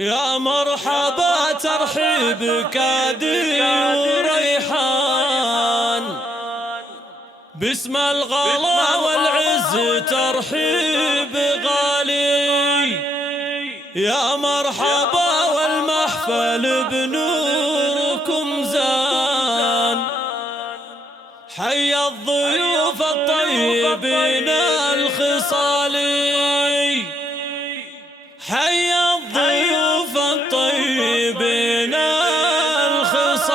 يا مرحبا ترحيب كادي وريحان، باسم الغلا والعز ترحيب غالي. يا مرحبا والمحفل بنوركم زان، حي الضيوف الطيبين الخصالي، حي الضيوف الطيبين الخصالي.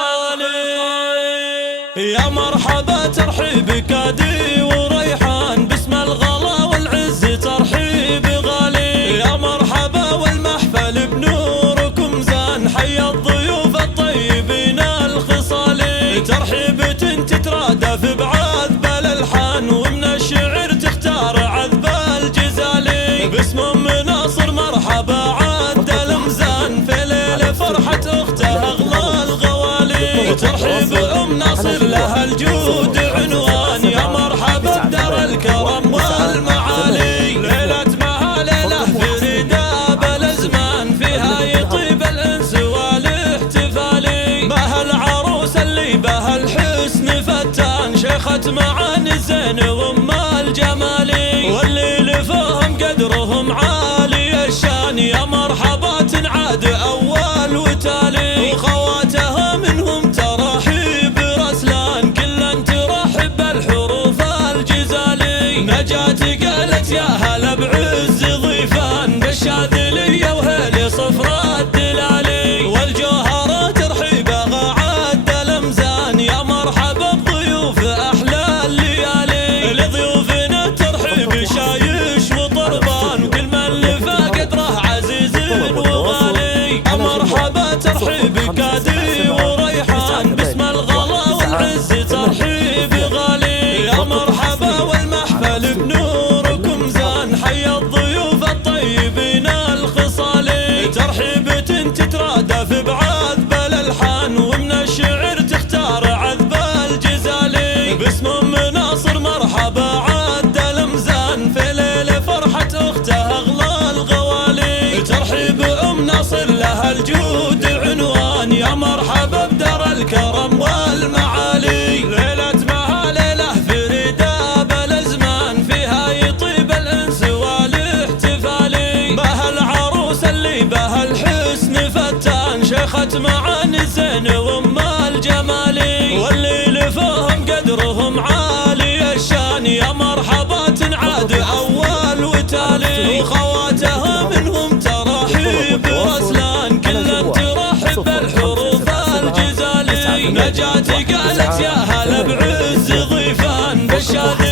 يا مرحبا ترحيب كادي وريحان، باسم الغلا والعز ترحيب غالي. يا مرحبا والمحفل بنوركم زان، حي الضيوف الطيبين الخصالي. ترحيب تترادف بعذب الالحان، ومن الشعر تختار عذب الجزالي. باسم ام ناصر مرحبا عد المزان، في ليل فرحة اخته اغلى الغوالي. ترحيب ام ناصر لها الجود عنوان، يا مرحبا بدار الكرم والمعالي. ليلة مها ليلة فريدة بالازمان، فيها يطيب الانس والاحتفالي. بها العروس اللي بها الحسن فتان، شيخة معاني الزين وام الجمالي. واللي لفهم قدرهم عالي الشان، يا مرحبا تنعاد اول وتالي. وخواتها منهم ترحيب رسلان، كلا ترحب بالحروف الجزالي. نجاتي قالت يا هلا بعز ضيفان، بالشاذلية وهيلي صفرا الدلالي. والجوهرة ترحيبها عد الامزان، يا مرحبا بضيوف احلى الليالي. لضيوفنا ترحيب شايش وطربان، وكل من لفى قدره عزيز وغالي. يا مرحبا ترحيب كادي وريحان، باسم الغلا والعز ترحيب غالي. يا مرحبا والمحفل بنوركم زان، حي الضيوف الطيبين الخصالي. ترحيب تترادف بعذب الالحان، ومن الشعر تختار عذب الجزالي. باسم ام ناصر مرحبا عد المزان، في ليل فرحة اخته اغلى الغوالي. ترحيب ام ناصر لها الجود عنوان، يا مرحبا بدار الكرم والمعالي. ليلة مها ليلة فريدة بالازمان، فيها يطيب الانس والاحتفالي. بها العروس اللي بها الحسن فتان، شيخة معاني الزين وام الجمالي. واللي لفهم قدرهم عالي الشان، يا مرحبا تنعاد اول وتالي. وخواتها منهم ترحيب رسلان، كلا ترحب بالحروف الجزالي. نجاتي قالت يا هلا بعز ضيفان، بالشاذلية